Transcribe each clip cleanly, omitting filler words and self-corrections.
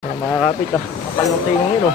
Mga kapit kapal ng tingin yun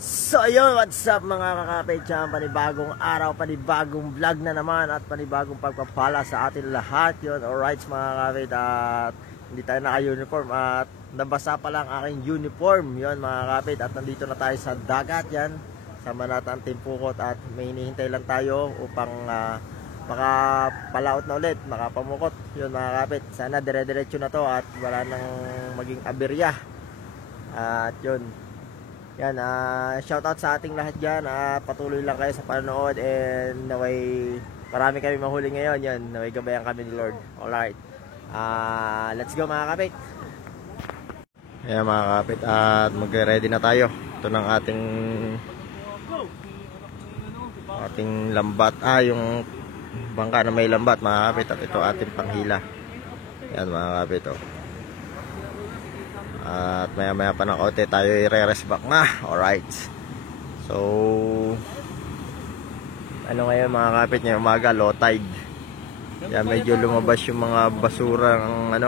So ayun, what's up mga kakapit dyan? Panibagong araw, panibagong vlog na naman at panibagong pagpapala sa atin lahat yun. Alright mga kakapit, at hindi tayo naka-uniform at nabasa pa lang aking uniform yun mga kakapit. At nandito na tayo sa dagat yan, sa Manatang Timpukot, at may hinihintay lang tayo upang makapalaot na ulit, makapamukot yun mga kakapit. Sana dire-diretso na to at wala nang maging aberya. At yun, yan, shout out sa ating lahat dyan. Patuloy lang kayo sa panonood and naway marami kami mahuli ngayon. Yan, naway gabayan kami ni Lord. Alright, let's go mga kapit. Ayan mga kapit, at mag-ready na tayo. Ito ng ating lambat, yung bangka na may lambat mga kapit. At ito ating panghila. Yan mga kapit At maya maya pa ng konti tayo i-rest back na. Alright, so ano ngayon mga kapit, ngayong umaga low tide. Yan, medyo lumabas yung mga basura ng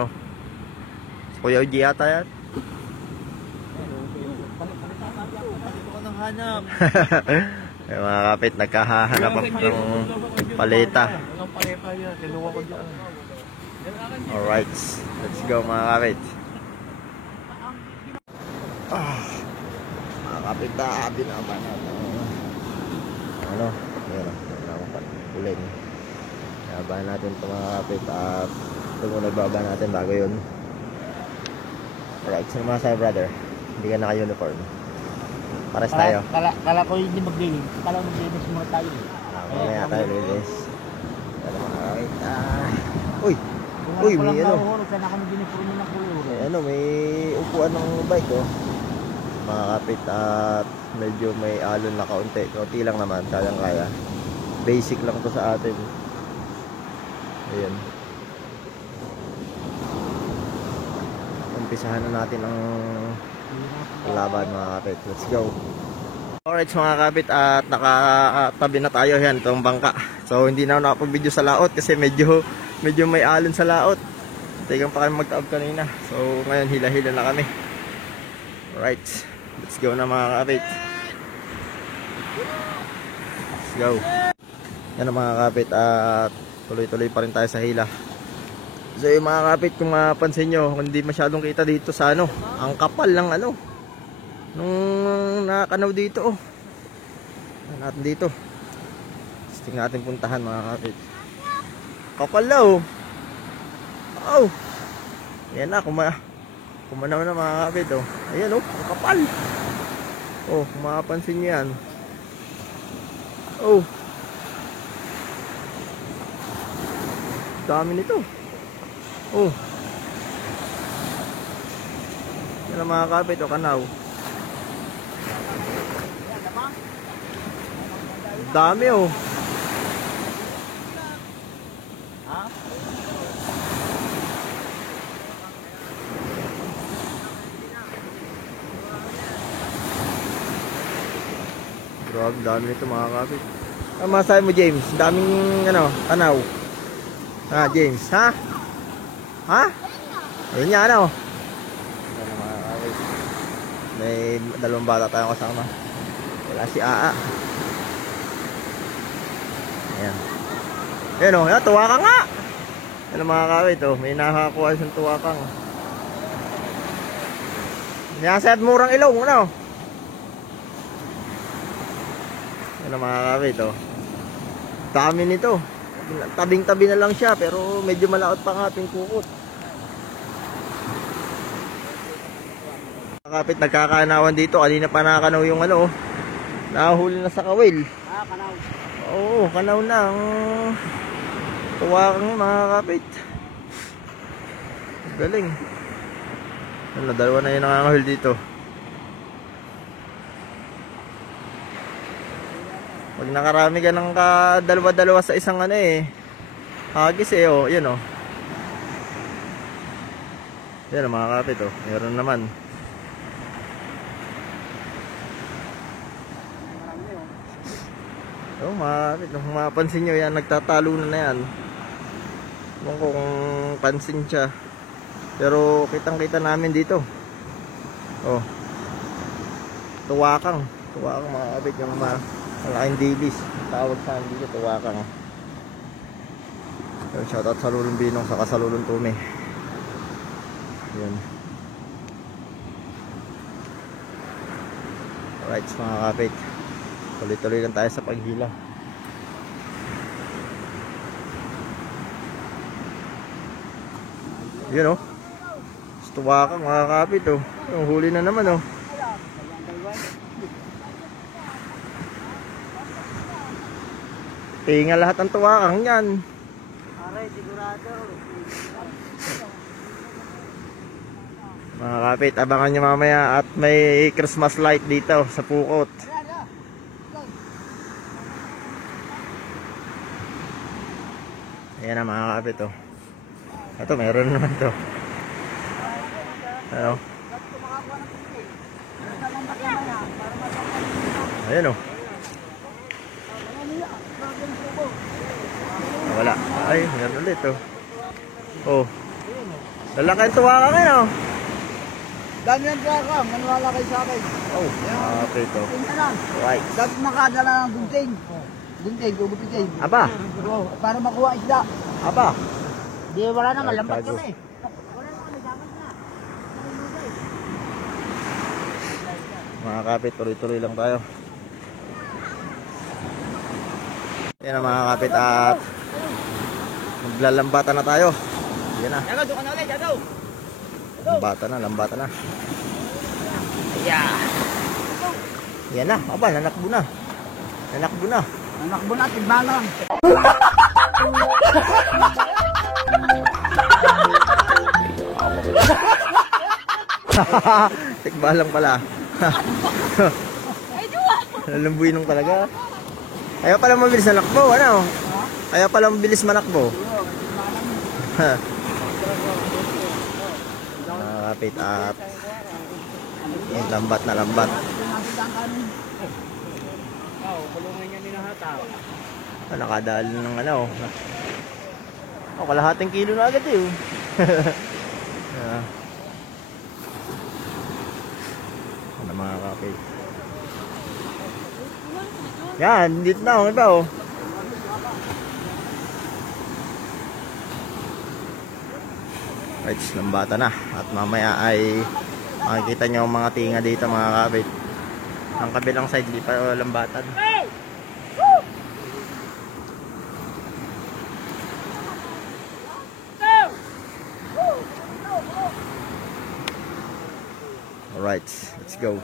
Kuya Uji yata yan. Yung mga kapit, nagkahahanap ng paleta. Alright, let's go mga kapit. Mga kapit, binaban natin uling. Binaban natin ito mga kapit, at ito muna ibaba natin bago yun. Alright, sino mga sa'yo brother? Hindi ka naka-uniform. Pares tayo. Kala ko hindi maglinis. Kala ko maglinis muna tayo. Mamaya tayo linis. Pero mga kapit, uy, may Sana kami diniforme ng kuluro. May upuan ng bike mga kapit, at medyo may alon na kaunti lang naman, kayang kaya. Basic lang to sa atin. Ayan, umpisahan na natin ang laban mga kapit. Let's go. Alright mga kapit, at nakatabi na tayo. Yan, itong bangka. So hindi na ako nakapag-video sa laot kasi medyo may alon sa laot. Tegang pa kami magtaob kanina. So ngayon hila-hila na kami. Alright, let's go na mga kapit. Let's go. Yan ang mga kapit, at tuloy-tuloy pa rin tayo sa hila. So yung mga kapit, kung mapansin nyo, hindi masyadong kita dito sa ang kapal ng nung nakakanaw dito natin dito. Tingnan natin puntahan mga kapit. Kapal na yan na, kumanaw na mga kapit ayan ang kapal. Kung mapapansin nyo yan, dami nito. Yan ang mga kapit kanaw. Dami Grabe, dami nito mga kapit. Masabi mo James, daming kanaw. James, ha? Ayun nga, ano? Ano mga kapit? May dalawang bata tayong kasama. Wala si Aa. Ayan. Ayan o, tuwa ka nga! Ano mga kapit, oh, may nakakuha siyang tuwa kang. Nasa murang ilong, ano? Ano mga kapit, oh. Dami nito. Tabing-tabi na lang siya, pero medyo malaot pa ang ating kukot. Kapit nagkakanawan dito. Kanina pa nakakanaw yung ano, nahuli na sa kawil. Kanaw. Oo, kanaw na ang tuwakang mga kapit. Galing. Ano, dalawa na yung nangangahul dito. Pag nakarami ka ng dalawa-dalawa sa isang ano eh, hagis eh, oh, yun oh. Yan mga kapit oh, meron naman. Oh, mga kapit, kung mapansin nyo yan, nagtatalo na yan. Ewan ko kung pansin siya. Pero kitang kita namin dito. Oh, tuwakang mga kapit, yung malaking dilis. Tawag sa akin dito, tuwakang. Shoutout sa Lulong Binong, saka sa Lulong Tume. Yan. Alright mga kapit, tuloy-tuloy lang tayo sa paghila. Yun oh, tuwakang mga kapit oh. Yung huli na naman oh. Tinga lahat ang tuwakang yan. Aray, sigurado. Mga kapit, abangan nyo mamaya at may Christmas light dito sa Pukot. Ayan na mga kapit oh. Ito meron naman to. Ano? Ayan oh. Wala. Ay, meron ulit oh. Oh. Lalaki ang tuwaka ngayon oh. Dami ang ka, maniwala kayo sa akin. Oh, kapit oh. Tingnan lang. Right. Dapat makadala ng gunting. Gunting, gugupitin. Aba. Oo, para makuha isda. Aba. Di, wala naman, Ay, lambat tago. kami. Wala naman, dapat na. Mga kapit, tuloy-tuloy lang tayo. Yan ang mga kapit at maglalambatan na tayo. Yan na. Jagaw, doon ka na ulit, jagaw. Lambatan na. Yeah. Yan na, aba, nanakbo na. Nanakbo natin, balang. Tikbalang pala. Lalambuyinong talaga. Ayaw pala mabilis manakbo, ano? Ayaw pala mabilis manakbo. Kapit at yung lambat na lambat. Nakadali ng ano. Oh, kalahating kilo na agad eh. Ano mga kapit. Yan, dito na ako iba oh. Right, lambata na. At mamaya ay makikita nyo ang mga tinga dito mga kapit. Ang kabilang side di pa lambatan. Alright, let's go.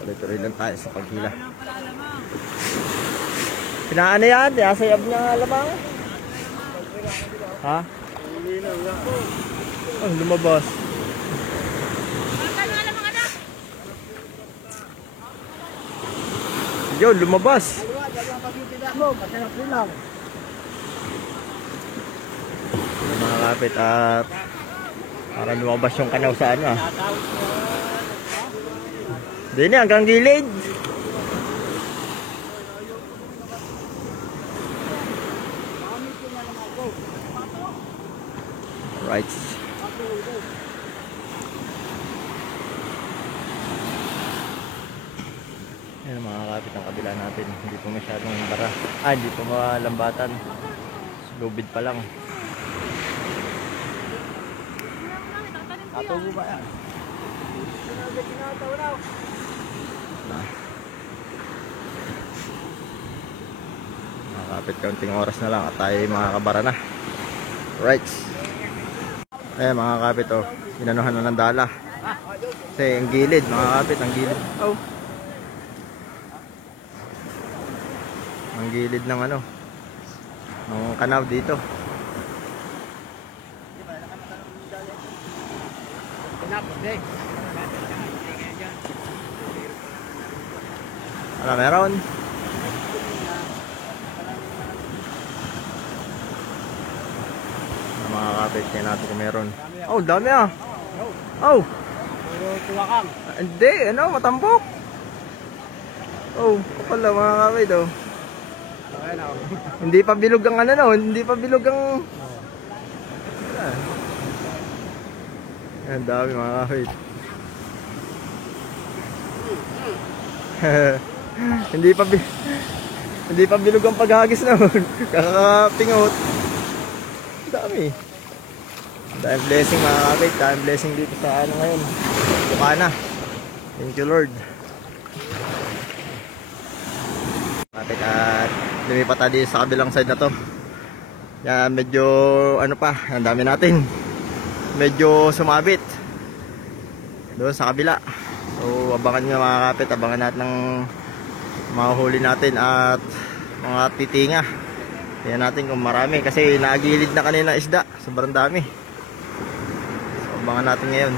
Tuloy-tuloy lang tayo sa paghila. Pinaano yan? Sayab niya nga lamang. Ha? Oh, lumabas. Yun, lumabas. Mga kapit at Para lumabas yung kanaw sa ano ah. Dini hanggang gilid. Right. Yan ang mga kapit ng kabila natin. Hindi po masyadong bara. Hindi po malambatan. Lubid pa lang. Ato mo ba yan? Mga kapit, kaunting oras na lang at tayo makakabara na. Right. Ayan mga kapit, oh. Inanuhan na ng dala. Kasi ang gilid, mga kapit, ang gilid. Oh. Ang gilid ng ano, ng kanaw dito. Ano meron? Mga kapit, kaya natin kung meron. Oh, dami ah. Oh. Puro tuwakang. Hindi, ano, matambok. Oh, kapal lang mga kapit, oh. Hindi pa bilog ang ano, no? Hindi pa bilog ang... Ang dami mga kapit. Hindi pa bilog ang paghagis naman. Kakapingot. Dami. Dahil blessing mga kapit. Dahil blessing dito sa ano ngayon. Bukana. Thank you Lord. Kapit at lumipat tayo sa kabilang side na to. Yan medyo ano pa. Ang dami natin. Medyo sumabit. Doon sa kabila. So abangan nyo mga kapit. Abangan natin ng mga huli natin at mga titinga. Tingnan natin kung marami kasi nagilid na kanina isda. Sobrang dami. So abangan natin ngayon.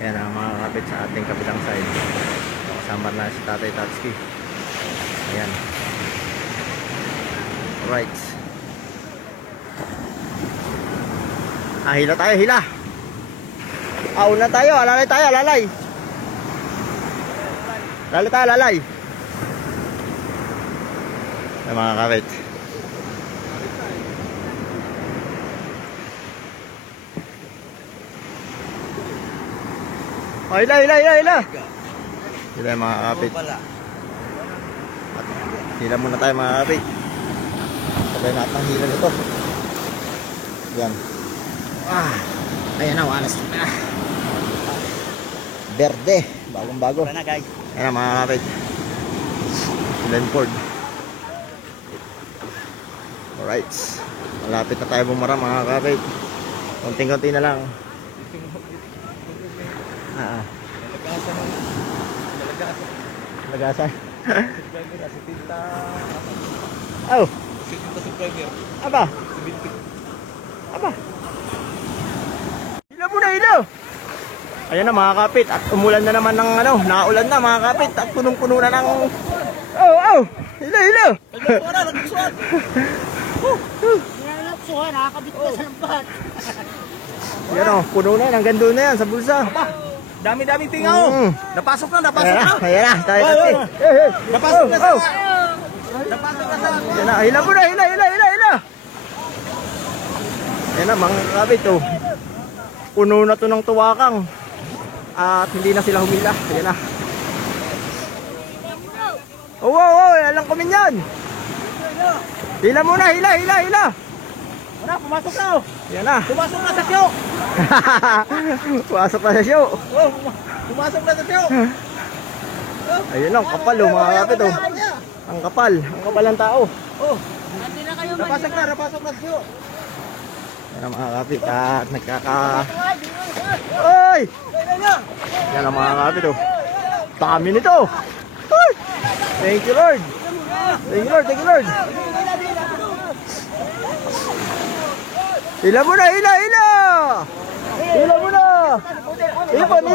Yan ang mga kapit sa ating kabilang side. Kasama na si Tatay Tatsuki. Ayan. Alright. Hila tayo, hila. Una tayo, alalay tayo, alalay. Lalay tayo, lalay. Ay, mga kapit. Oh, hila. Hila mga kapit. Hila muna tayo mga kapit. Sabay natin ang hila nito. Yan. Ayan na, walas na. Verde, bagong bago. Ayan mga kapit. Lenford. Alright. Malapit na tayo bumara mga kapit. Konting-konti na lang. Lagasan. Oh. Aba. Hila muna, hila. Ayan na mga kapit. At umulan na naman ng ano. Naulan na mga kapit. At punong-puno na ng... Oh. Hila. Nagsuhan. Nakakabit na sa lambat. Yan o, puno na yan. Hanggang doon na yan sa bulsa. Dami-daming tingaw. Napasok na. Ayan na. Tayo. Napasok na sa... Yan na. Hila muna. Hila. Yan na mga kapit o. Puno na to ng tuwakang. At hindi na sila humila. Ayan na. Alang kumin yan. Hila muna. Hila. Pumasok na. Yan na. Pumasok na sa siyo. Pumasok na sa show. Pumasok na sa siyo. Ayun lang, kapal o mga kapit o. Ang kapal ng tao. Napasok na sa siyo. Yan ang mga kapit at Oy! Yan ang mga kapit o. Dami nito. Oy! Thank you Lord. Hila muna. Ipon.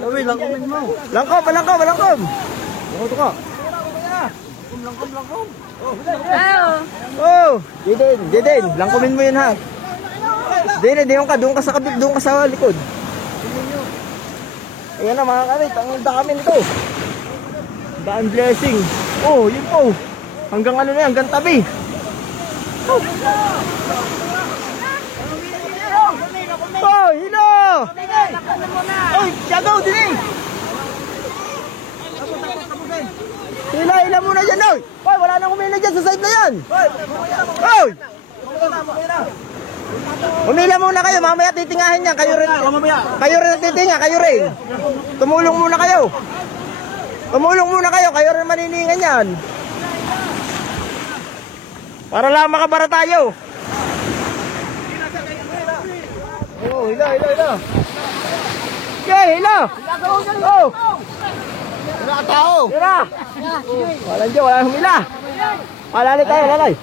Uy, langkomin mo. Langkom. Ito ka. Oh, Diden, langkumin mo yun ha. Diden, doon ka sa kabit, doon ka sa likod. Ayan na mga kabit, ang dami nito. Daan blessing. Oh, yun po. Hanggang ano na yan, hanggang tabi. Oh, oh hilo! Oh, siagaw din eh. Hila muna dyan, oy! Oy, wala nang humila dyan sa side na yan! Oy! Humila muna kayo, mamaya titingahin yan. Kayo rin titinga, kayo rin. Tumulong muna kayo. Kayo rin maniningan yan. Para lang makabara tayo. Oh, hila. Okay, hila! Oh! Wala ka tao. Tira! Walang dyan, walang humila. Lalay tayo, lalay.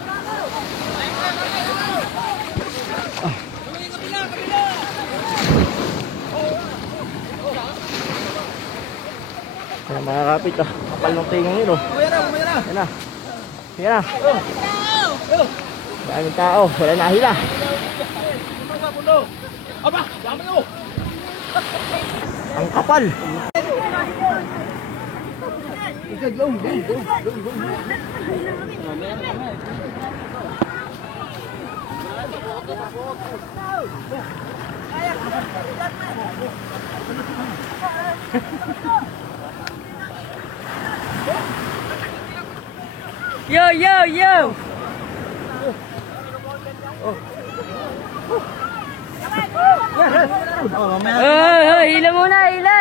Ayan, mga kapit ah. Kapal ng tingin yun oh. Ayan na. Maraming tao, wala na hila. Ang kapal. Yo! Oh, hila muna, hila!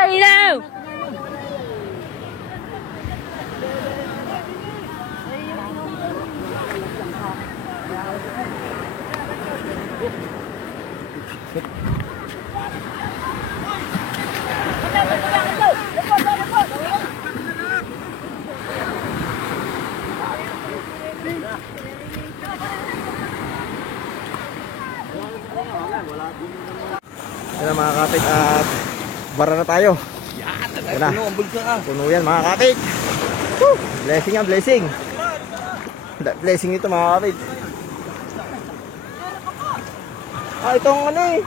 Ayan mga kapit at bara na tayo. Ayan na. Puno yan mga kapit. Woo! Blessing yan, blessing. Blessing ito mga kapit. Itong ano eh.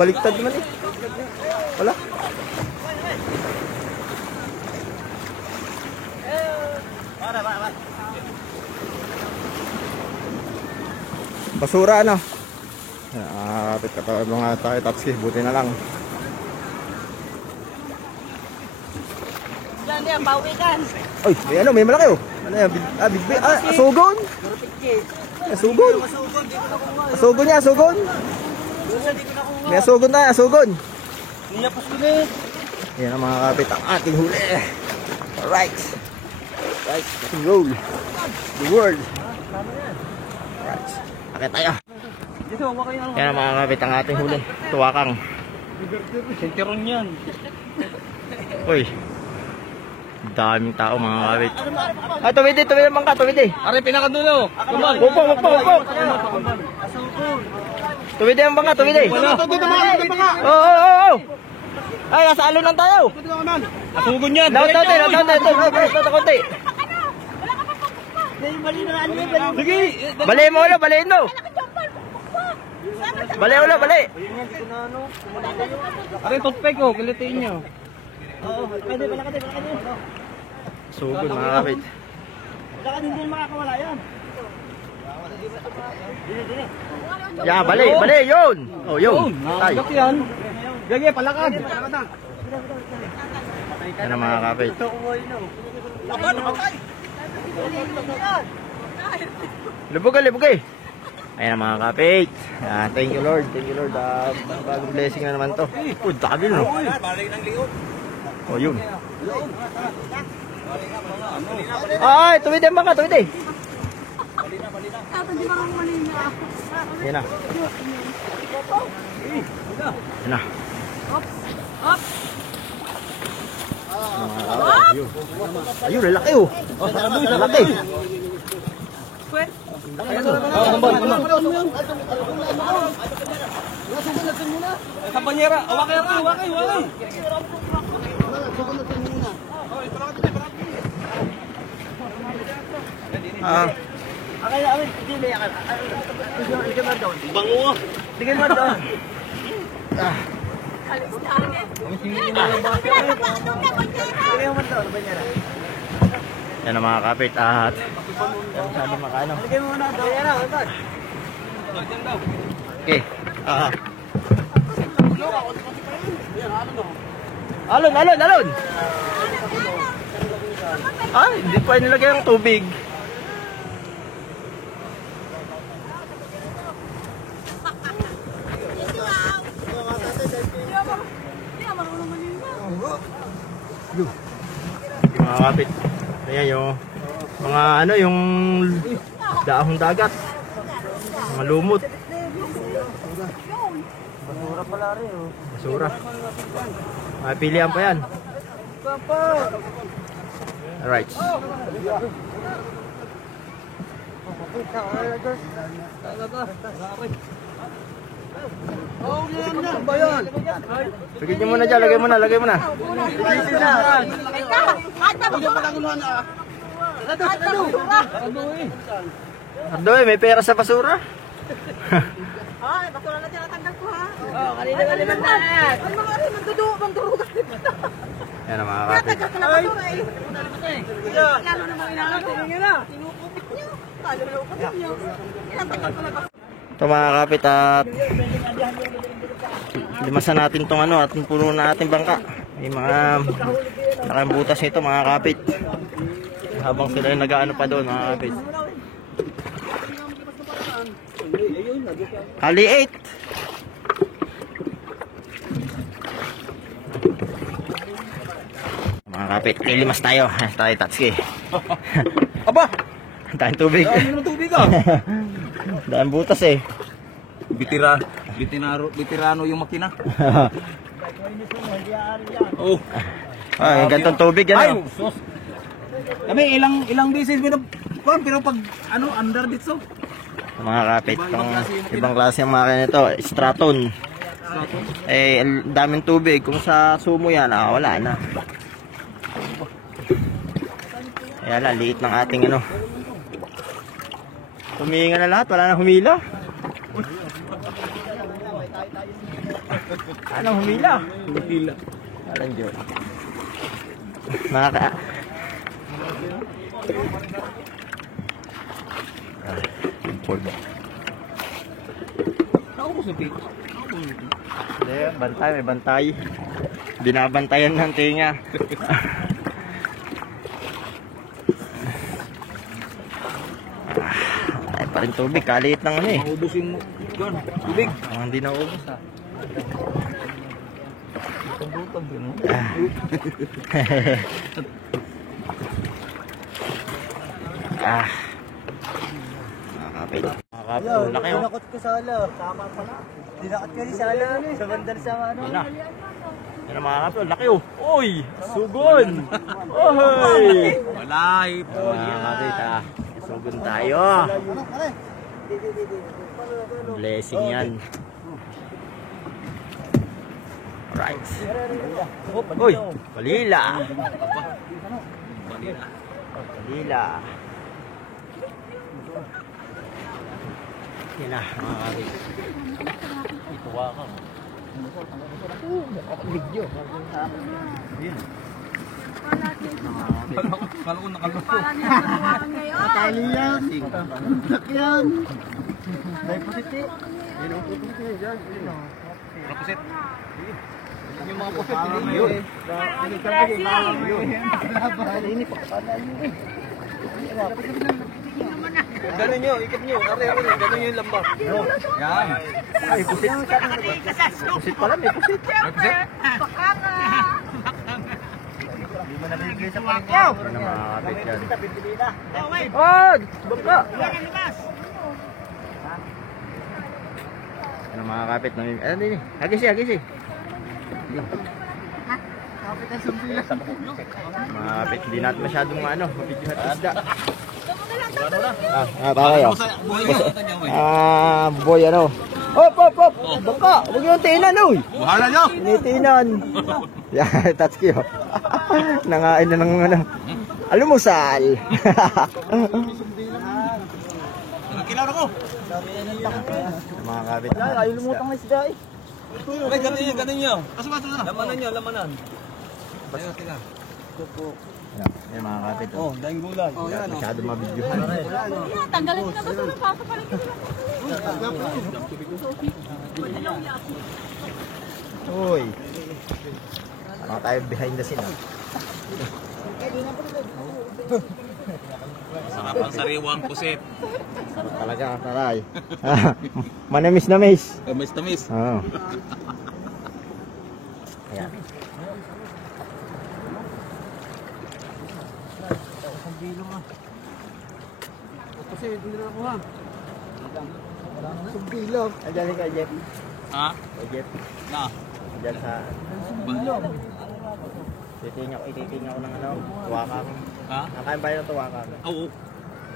Baliktad naman eh. Wala. Basura ano. Kapit ka mga tayo tapos buti na lang. Yan, bawikan. Oy, may malaki oh. Ano yan? Asugon? Asugon. May asugon. Yan ang mga kapit ang ating huli. Alright. Let's roll. The world. Alright. Akit tayo. Yan ang mga kapit ang ating huli. Tuwakang. Sintiron yan. Uy. Daming tao mga kapit. Tuwid naman ka. Are, pinakadulo. Upo. Tuwid ang bangka. Oo. Ay, nasa alon lang tayo. Asugon yan. Laut konti. Sige. Bali mo. Bali. Are, toothpick oh. Kilitiin nyo. Sugod mga kapit. Hindi makakawala yan. Ya, bali, yun. Oh, yun. Tay. Nakakagat yan. Gagi, palakad. Yan ang mga kapit. Lubog. Ayan ang mga kapit. Thank you Lord. Bagong blessing na naman to. Dami no. Oh, yun. Ay, tuwid ang bangka. Yan na. Ayun, lalaki oh. Lalaki. Sa banyera. Awakay. Akala amin, hindi may akala. Hindi mo doon. Bango. Hindi mo doon. Yan ang mga kapit at sabi makano. Ligay mo na doon. Okay. Alon. Ay, hindi pa nilagay ang tubig. Mga kapit. Ayan yung mga ano yung dahong dagat. Mga lumot. Basura pala rin oh. Basura. May pilihan pa yan. Alright. Lagay nyo muna dyan, lagay mo na. Ardoy, may pera sa basura. Ay, basura na dyan natanggal ko ha. Oh, kanina ka naman na. Ay, mga rin, magdurugas dito. Yan ang mga kapit. Tagal ka na basura eh. Lalo na mga inangat. Tinukupit niyo. Lalo na upit niyo. Tagal ko na basura. Ito mga kapit at limasan natin tong ano at puno na ating bangka. May mga nakambutas nito mga kapit. Habang sila yung nag-aano pa doon mga kapit. Hali 8. Mga kapit, lilimas tayo. Tayo Tatsuki. Aba! Tayong tubig. Dami ng tubig ah. Daan butas eh. Bitirano yung makina. Oh. Ay, gantong tubig yan. Ay, Oh. sus. Kami ilang beses pero pag ano under dito. Mga kapit, ibang klase ang makina nito, Straton. Eh, daming tubig. Kung sa sumo yan, wala na. Ayan na, liit ng ating ano. Humihinga na lahat, wala na humila. Anong humila? Humila. Alam Diyos. Nakaka... Bantay, may bantay. Binabantayan ng tinga. Ay pa rin tubig, kaliit ng ano eh. Maubusin mo. Yan, tubig. Hindi na ubos ha. Nakakapit. Nakakapit. Laki oh. Dinakot ko sa ala. Tama pala. Dinakot ko rin sa ala. Sa bandal sa ano. Yan na. Yan na mga kapit. Laki oh. Uy! Sugon! Oy! Walay po. Mga kapit ha. Sugon tayo. Blessing yan. Alright. Uy! Balila! Balila. Yan na mga kapit. Ituwa ka. Video. Yan. Kala ko nakaloko. Parang nilalawakan ngayon. Tali yan. Sakyan. May pusit eh. Pusit. Yung mga pusit. Yun. Ini pa. Gano'n nyo, ikip nyo. Gano'n nyo yung lambat. Yan. Ay, pusit. Pusit pala, may pusit. May pusit? Hindi mo naligay sa paligyan. Ano mga kapit yan? Oh! Bangka! Ano mga kapit? Ano din eh? Hagis eh. Mga kapit, hindi natin masyadong mapidyo at isda. Tayo. Boy ano. Hop! Bangka! Huwag yung tinan, uy! Bahala nyo! Tinitinan. Yan, Tatsuki oh. Nangain na ng ano. Almusal. Ang kilaw na ko. Mga kapit. Ay, lumutang na isda eh. Ay, ganin nyo. Asa na? Lamanan nyo, lamanan. Ayun, tila. Yan mga kapit. Oh, daing gulay. Oh, yan. Masyado mabidyohan. Tanggalin ko na ba ito ng paso pa rin Uy. Parang tayo behind the scene. Sarap ang sariwang pusit. Sarap talaga, taray. Manamis na miss. Tamis-tamis. Oo. Ayan. Kasi hindi na ako ha. Sumbilog. Andiyan ka, Jeff. Ha? Kay Jeff. Na. Andiyan sa... Ititingnan ko ng ano, tuwakang. Ha? Nakain ba yun ng tuwakang? Oo.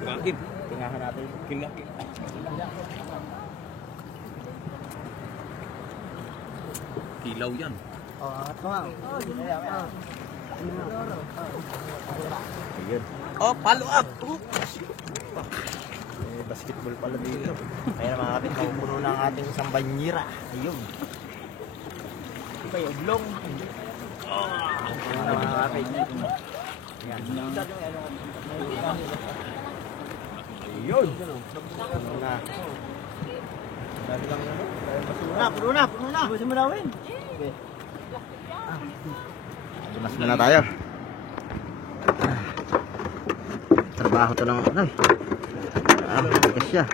Bakit? Tingahan natin. Kinaki. Kilaw yan. Angat mo nga. Ayun. Oh, follow up. May basketball pala dito. Kaya mga kapit, mapupuno na ang ating isang banyira. Ayun. Ito pa yung oblong. Ayun mga kapit. Ayan. Ayun. Puno na. Dami lang yun. Puno na. Gusto mo dawin. Okay. Mas muna tayo. Trabaho to ng ano. Bigas siya.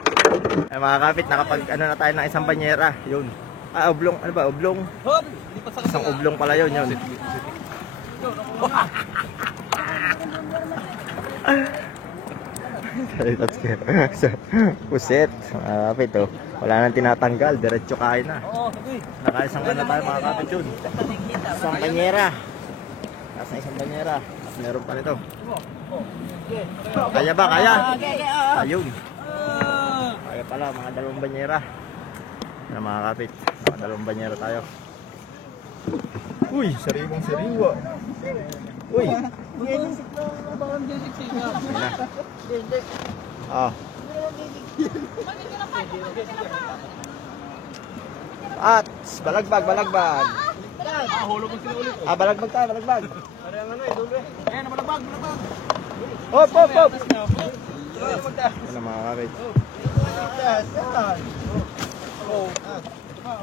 Ay mga kapit, nakapag ano na tayo ng isang banyera. Yun. Oblong. Ano ba? Oblong. Hop! Lipat sa Isang oblong pala yun. Yun. Puset. Mga kapit oh. Wala nang tinatanggal. Diretso kain na. Nakaisang ano tayo mga kapit yun. Isang banyera. Nasa isang banyera. At meron pa nito. Kaya ba? Kaya? Ayun. Kaya pala, mga dalawang banyera. Yan mga kapit. Mga dalawang banyera tayo. Uy, sariwang sariwa. Uy. Ayan na. Ah. At balagbag. Balagbag tayo, balagbag. Ayan, balagbag. Hop. Ano mga kapit?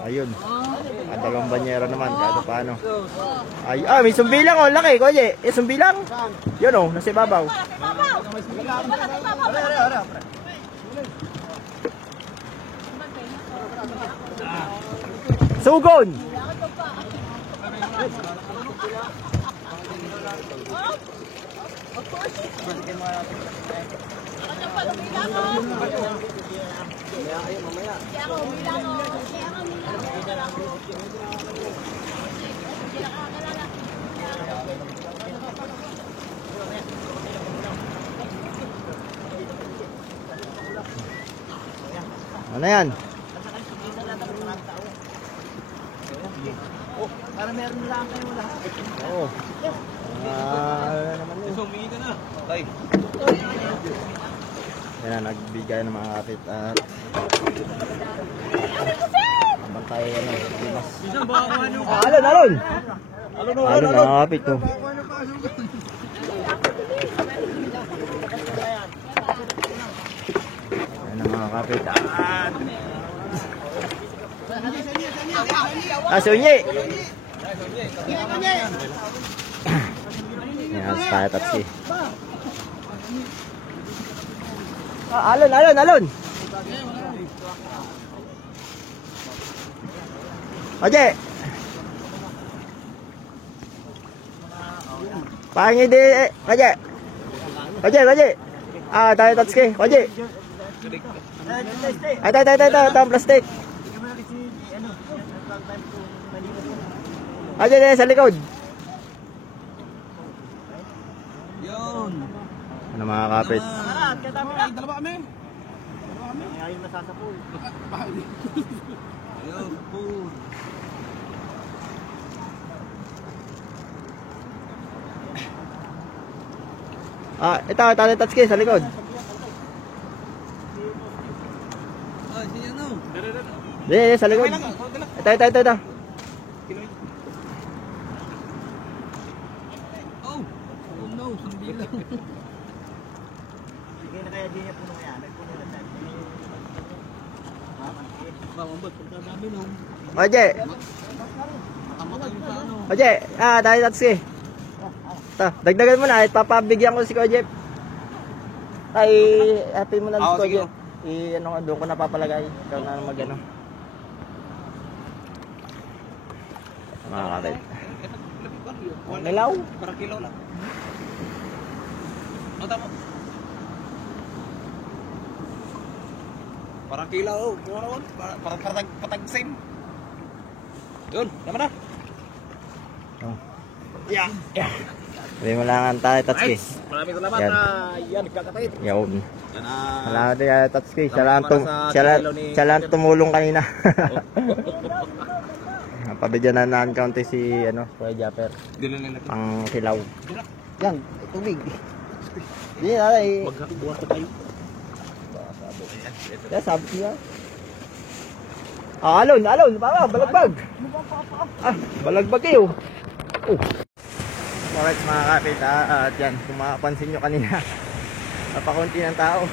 Ayun. Dalawang banyera naman, kahit paano. Ay, may sumbilang oh, laki, kuya. Sumbilang. Yun oh, nasa ibabaw. Sugon. Ano yan? Para meron lang kayo lahat. Oo. Naman yun. Sumingi ka na. Ay. Yan na, nagbigay ng mga kapit at habang tayo limas. Minsan baka kung ano. Alon mga kapit oh. Yan ang mga kapit sunyi. Yan, tayo tatsi. Alon. Oje. Pangi di, oje. Tayo tatsi. Oje. Tayo plastik. Oje, sa likod. Yun. Ano mga kapit? Dalawa kami. Ayun masasapul. Ayun, food. Ito, Tatsuki, sa likod. Ah, si ano? Di, sa likod. Ito. Oh no, hindi lang. Sige na kaya di niya puno yan. Nagpuno na tayo. Mamambot, pagkadami nung Oje, makamakal yung sa ano. Oje, dahil Tatsuki. Ito, dagdagan mo na, papabigyan ko si Kuya Jeff. Ay, happy mo na si Kuya sige. Jeff. Doon ko napapalagay. Ikaw na mag-ano. Mga kapit. Nilaw. Parang kilo lang. Ano tama? Parang kilo. Parang patagsin. Yun, tama na. Oh. Yeah. Sabi mo lang ang tayo, Tatsuki. Maraming salamat Yan. na yan, nagkakapit. Yun. Yan na. Salamat din, Tatsuki. Salamat sa kilo ni Siya lang Kuya Jeff. tumulong kanina. Pabigyan na county si Kuya Japper. Dilo nila. Ang silaw. Yan, tubig. Hindi na, Magbuhat na tayo. sabi niya. Alon, balagbag. Balagbag kayo. Oh. Alright mga kapit, at yan, kung makapansin nyo kanina, napakunti ng tao.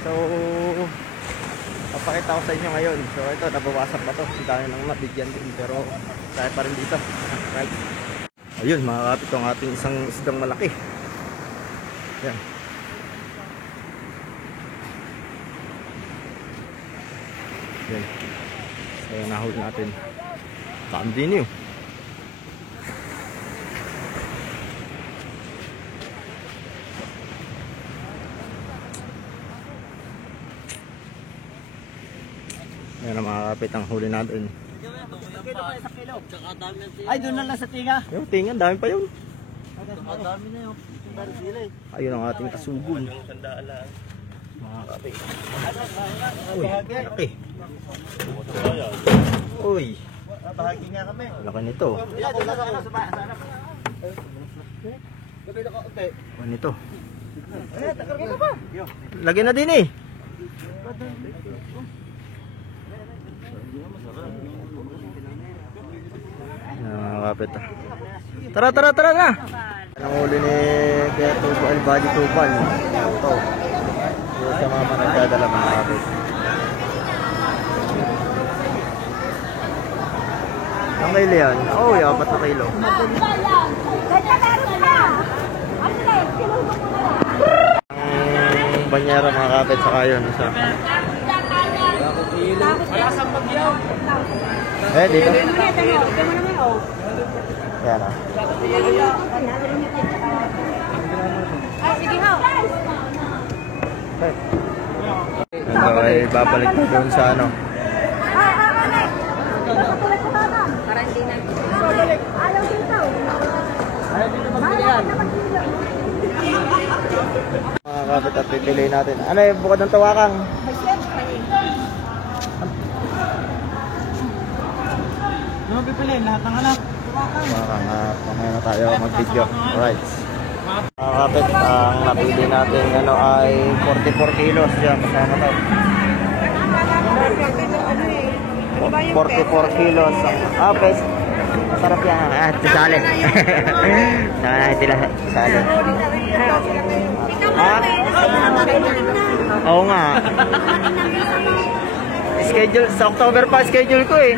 So, papakita ko sa inyo ngayon. So ito, nabawasak na to. Ang dami nang nabigyan din, pero kaya pa rin dito. Right. Ayun mga kapit, ang ating isang isdang malaki. Yan. Yan. So nahuli natin. Saan din yun? Yan ang mga kapit ang huli natin. Ay, doon na lang sa tinga. Yung tingnan, dami pa yun. Dami na yung sila eh. Ayun ang ating kasugon. Mga kapit. Uy, laki. Uy, Bahagi nga kami. laki nito. Yeah, doon na lang sa harap. Ano nito? Takar ka pa. Lagyan na din eh. Mga kapit. Tara na. Ang huli ni Kuya Tubal, Body Tubal. Ito. Yung sa mga nagdadala mga kapit. Ang kilo yan? Oo, yung 4 na kilo. Ang banyera mga kapit sa kayo. Isa. Dito. Yan ah. Ito ay babalik na doon sa ano. Para hindi na. Ayaw dito. Mga kapit at pipili natin. Ano yung bukod ng tawakang? Ano pipiliin? Lahat ng anak. Tawakang, mamaya na tayo mag-video. Alright. Mga kapit, ang napili natin ay 44 kilos. Yan, kasama to. 44 kilos. Pes. Sarap yan. Tisali. Sama natin sila. Tisali. Oo nga. Schedule, sa October pa schedule ko eh.